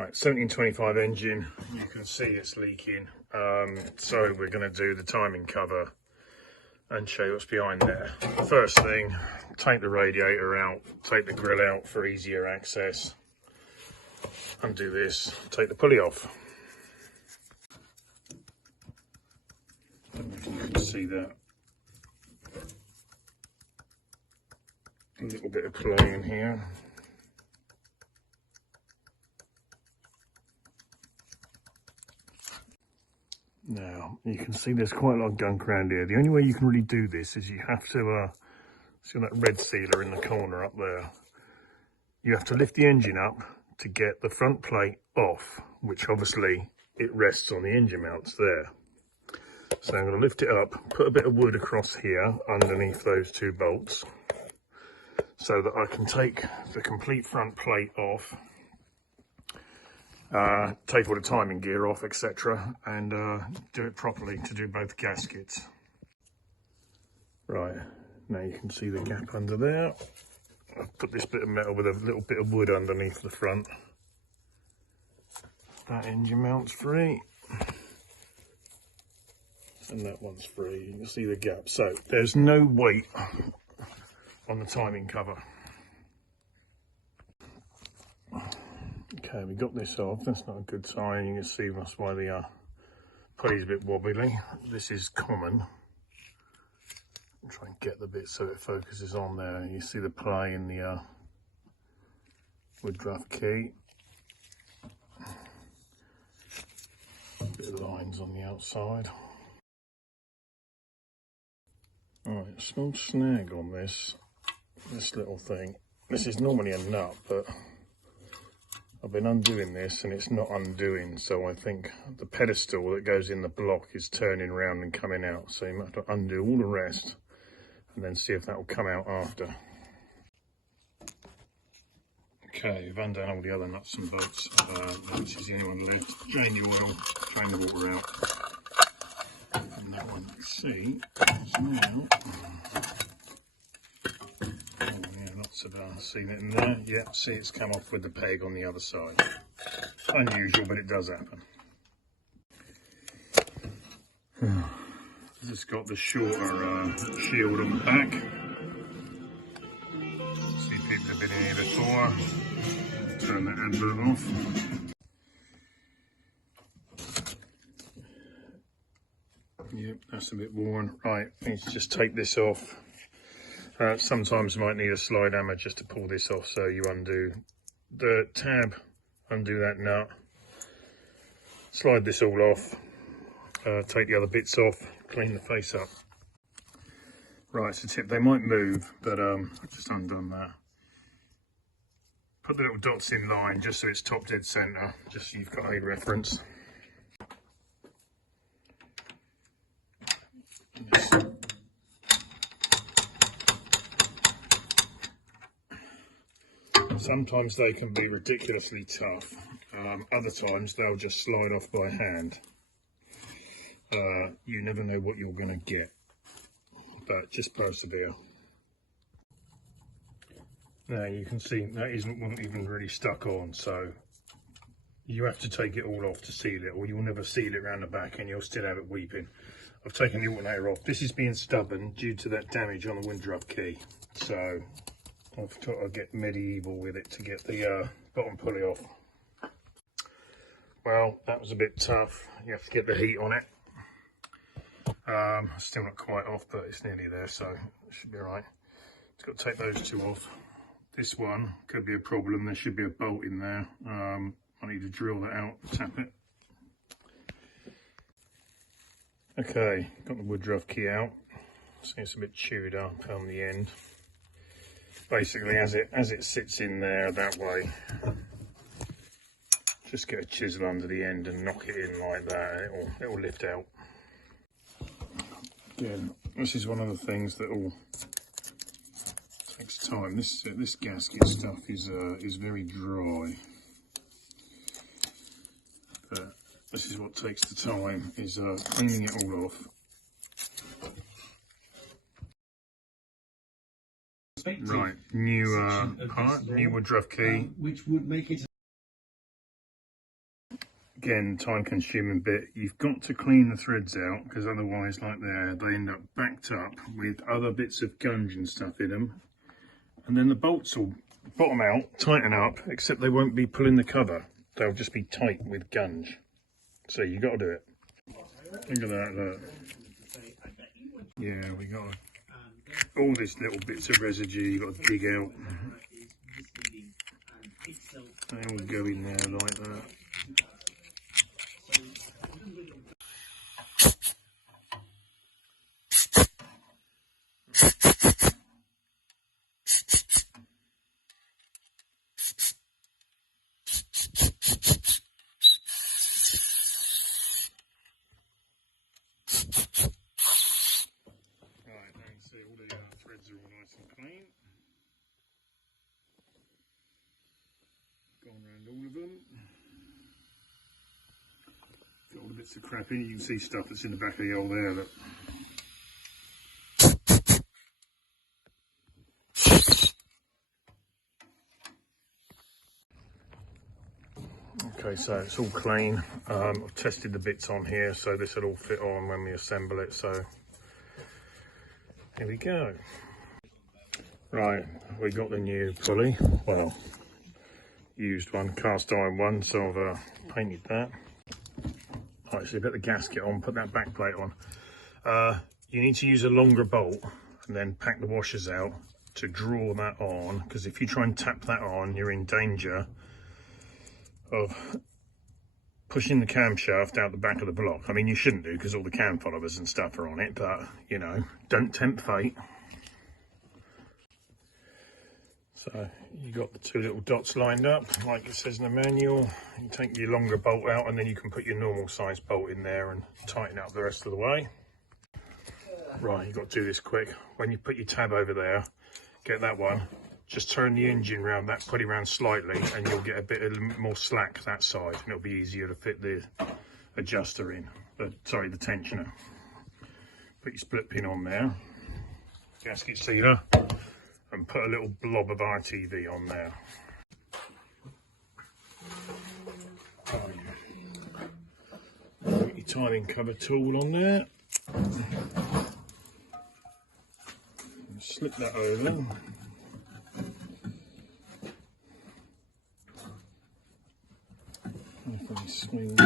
Right, 1725 engine, you can see it's leaking. So we're going to do the timing cover and show you what's behind there. First thing, take the radiator out, take the grill out for easier access. Undo this, take the pulley off. You can see that. A little bit of play in here. Now, you can see there's quite a lot of gunk around here. The only way you can really do this is you have to, see that red sealer in the corner up there? You have to lift the engine up to get the front plate off, which obviously it rests on the engine mounts there. So I'm going to lift it up, put a bit of wood across here underneath those two bolts so that I can take the complete front plate off. Take all the timing gear off, etc., and do it properly to do both gaskets. Right, now you can see the gap under there. I've put this bit of metal with a little bit of wood underneath the front. That engine mount's free. And that one's free. You can see the gap. So there's no weight on the timing cover. Okay, we got this off. That's not a good sign. You can see that's why the pulley's a bit wobbly. This is common. I'll try and get the bit so it focuses on there. You see the play in the woodruff key. Bit of lines on the outside. Alright, small snag on this little thing. This is normally a nut, but I've been undoing this and it's not undoing, so I think the pedestal that goes in the block is turning around and coming out, so you might have to undo all the rest and then see if that will come out after. Okay, we've undone all the other nuts and bolts. This is the only one left. Drain the oil, drain the water out. And that one, you can see, is now... Lots of see that in there. Yep, see it's come off with the peg on the other side. Unusual, but it does happen. It's got the shorter shield on the back. See people have been in here before. Turn that advert off. Yep, that's a bit worn. Right, need to just take this off. Sometimes you might need a slide hammer just to pull this off, so you undo the tab, undo that nut, slide this all off, take the other bits off, clean the face up. Right, it's a tip, they might move, but I've just undone that. Put the little dots in line just so it's top dead centre, just so you've got a reference. Yes. Sometimes they can be ridiculously tough, other times they'll just slide off by hand. You never know what you're going to get, but just persevere. Now you can see that wasn't even really stuck on, so you have to take it all off to seal it, or you'll never seal it around the back and you'll still have it weeping. I've taken the alternator off. This is being stubborn due to that damage on the windruff key, so I've thought I'd get medieval with it to get the bottom pulley off. Well, that was a bit tough. You have to get the heat on it. Still not quite off, but it's nearly there, so it should be all right. Just got to take those two off. This one could be a problem. There should be a bolt in there. I need to drill that out, tap it. Okay, got the woodruff key out. See, it's a bit chewed up on the end. Basically, as it sits in there that way, just get a chisel under the end and knock it in like that, and it'll lift out. Again, this is one of the things that all takes time. This gasket stuff is very dry, but this is what takes the time, is cleaning it all off. Right, new part, new woodruff key. Which would make it again, time consuming bit, you've got to clean the threads out, because otherwise, like there, they end up backed up with other bits of gunge and stuff in them, and then the bolts will bottom out, tighten up, except they won't be pulling the cover, they'll just be tight with gunge. So you got to do it. Look at that, look. Yeah, we got all these little bits of residue you got to dig out. They all go in there like that. Right, now you see all the threads are all nice and clean. Gone around all of them. Got all the bits of crap in. You can see stuff that's in the back of the hole there. Look. Okay, so it's all clean. I've tested the bits on here, so this will all fit on when we assemble it. So here we go. Right, we got the new pulley. Well, used one, cast iron one, so I've painted that. Right, so you put the gasket on, put that back plate on. You need to use a longer bolt and then pack the washers out to draw that on, because if you try and tap that on, you're in danger of pushing the camshaft out the back of the block. I mean, you shouldn't do, because all the cam followers and stuff are on it, but, you know, don't tempt fate. So you got the two little dots lined up, like it says in the manual. You take your longer bolt out, and then you can put your normal size bolt in there and tighten it up the rest of the way. Right, you've got to do this quick. When you put your tab over there, get that one, just turn the engine round, that pulley round slightly, and you'll get a bit more slack that side, and it'll be easier to fit the adjuster in, the tensioner. Put your split pin on there, gasket sealer, and put a little blob of RTV on there. Put your timing cover tool on there. And slip that over. If I swing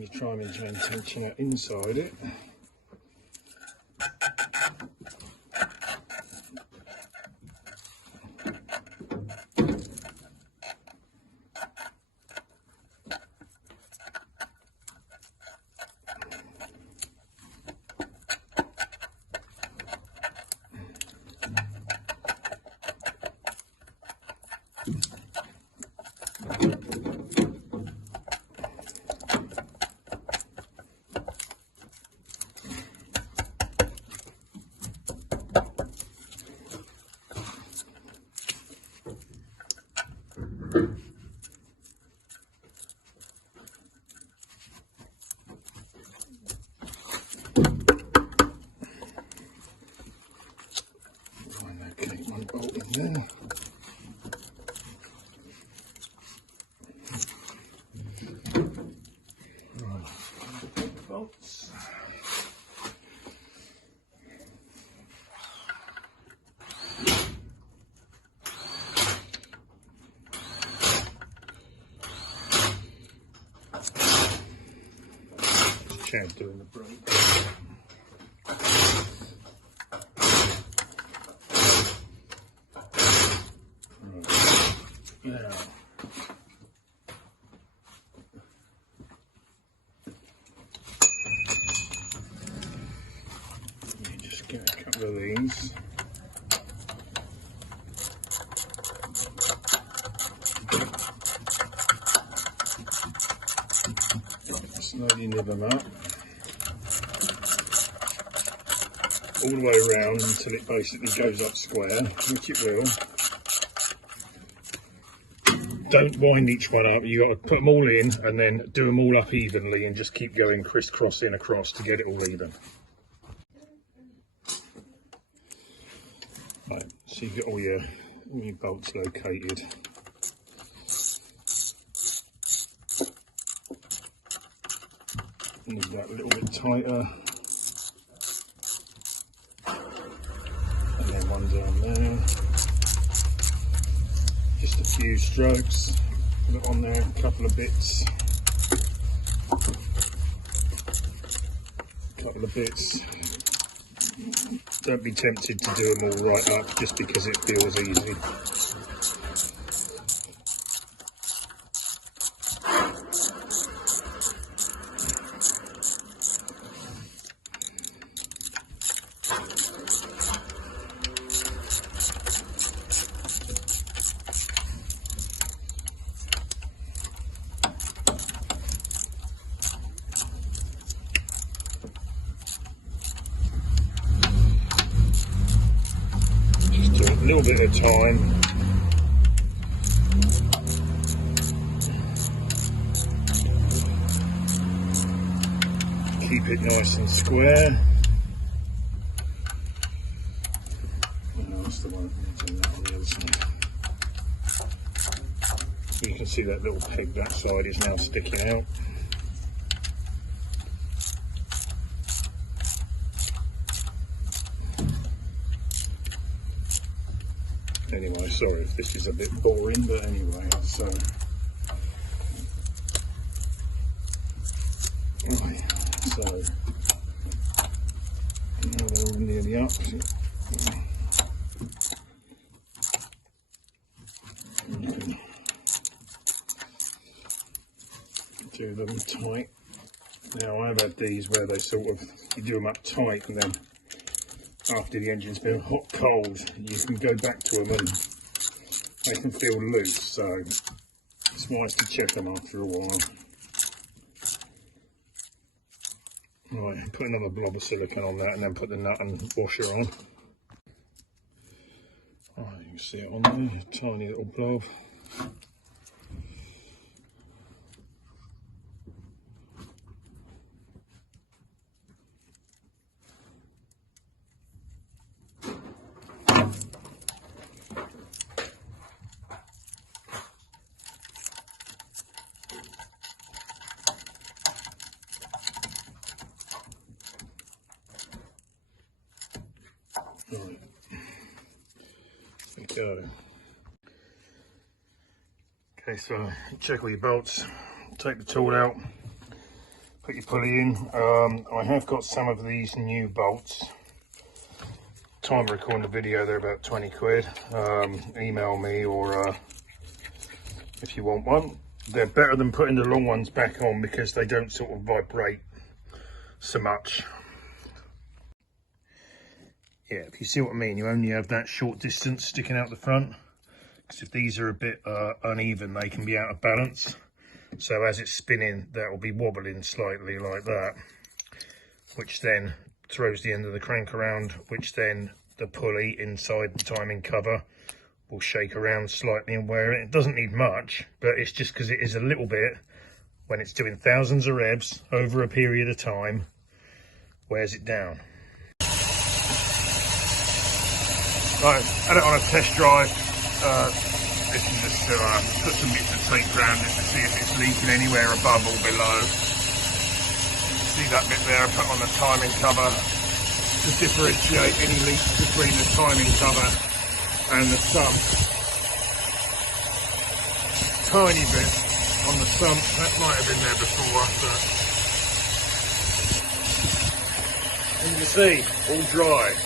the timing chain tensioner inside it. There. Bolts. Chad doing the brake. Now, you just get a couple of these. Slowly nib them up all the way around until it basically goes up square, which it will. Don't wind each one up, you got to put them all in and then do them all up evenly and just keep going crisscrossing across to get it all even. Right, so you get all your bolts located. Need that a little bit tighter. And then one down there. Just a few strokes. Put it on there, a couple of bits. Don't be tempted to do them all right up just because it feels easy. A little bit of time. Keep it nice and square. That's the one on the other side. You can see that little peg that side is now sticking out. Anyway, sorry if this is a bit boring, but anyway, so now they're all nearly up. Do them tight. Now I've had these where they sort of, you do them up tight and then after the engine's been hot cold you can go back to them and they can feel loose, so it's wise to check them after a while. Right, put another blob of silicone on that and then put the nut and washer on. Right, you can see it on there, a tiny little blob. Right, there we go. Okay, so check all your bolts, take the tool out, put your pulley in. I have got some of these new bolts. Time of recording the video, they're about 20 quid. Email me or if you want one. They're better than putting the long ones back on because they don't sort of vibrate so much. Yeah, if you see what I mean, you only have that short distance sticking out the front. Because if these are a bit uneven, they can be out of balance. So as it's spinning, that will be wobbling slightly like that, which then throws the end of the crank around, which then the pulley inside the timing cover will shake around slightly and wear it. It doesn't need much, but it's just because it is a little bit, when it's doing thousands of revs over a period of time, wears it down. Right, had it on a test drive. This is just to put some bits of tape around it to see if it's leaking anywhere above or below. See that bit there I put on the timing cover to differentiate any leaks between the timing cover and the sump. Tiny bit on the sump, that might have been there before, but as you can see, all dry.